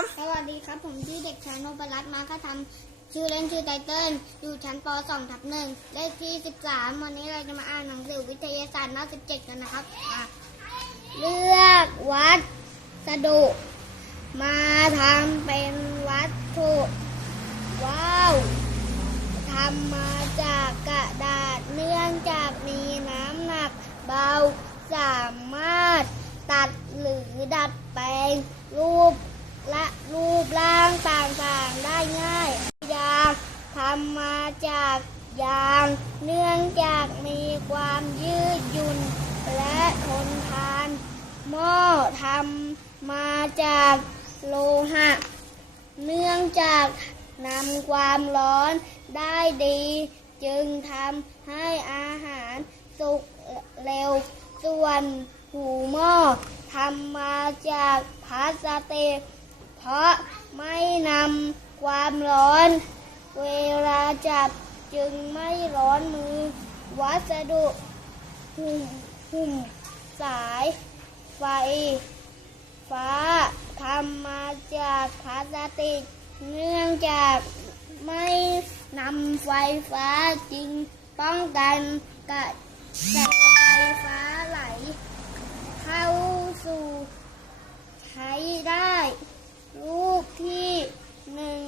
สวัสดีครับ ผมชื่อเด็กชายนพรัตน์มาก็ทำชื่อเล่นชื่อไตเติ้ลอยู่ชั้นป .2 ทับหนึ่งเลขที่ 13 วันนี้เราจะมาอ่านหนังสือวิทยาศาสตร์หน้า17 กันนะครับเลือกวัสดุมาทำเป็นวัตถุว้าวทำมาจากกระดาษเนื่องจากมีน้ำหนักเบาสามารถตัดหรือดัดแปลงรูป และรูปร่างต่างๆได้ง่าย ยางทำมาจากยาง เนื่องจากมีความยืดหยุ่นและทนทาน หม้อทำมาจากโลหะ เนื่องจากนำความร้อนได้ดี จึงทำให้อาหารสุกเร็ว ส่วนหูหม้อทำมาจากพลาสติก เพราะไม่นำความร้อน เวลาจับจึงไม่ร้อนมือ วัสดุหุ่มหุ่มสาย ไฟ ฟ้าทำมาจากพลาสติก เนื่องจากไม่นำไฟฟ้าจึงป้องกันกระแสไฟฟ้าไหล เข้าสู่ใช้ได้ รูปที่หนึ่ง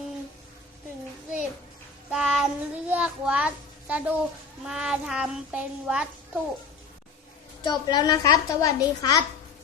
ถึงสิบการเลือกวัสดุมาทำเป็นวัตถุ จบแล้วนะครับ สวัสดีครับ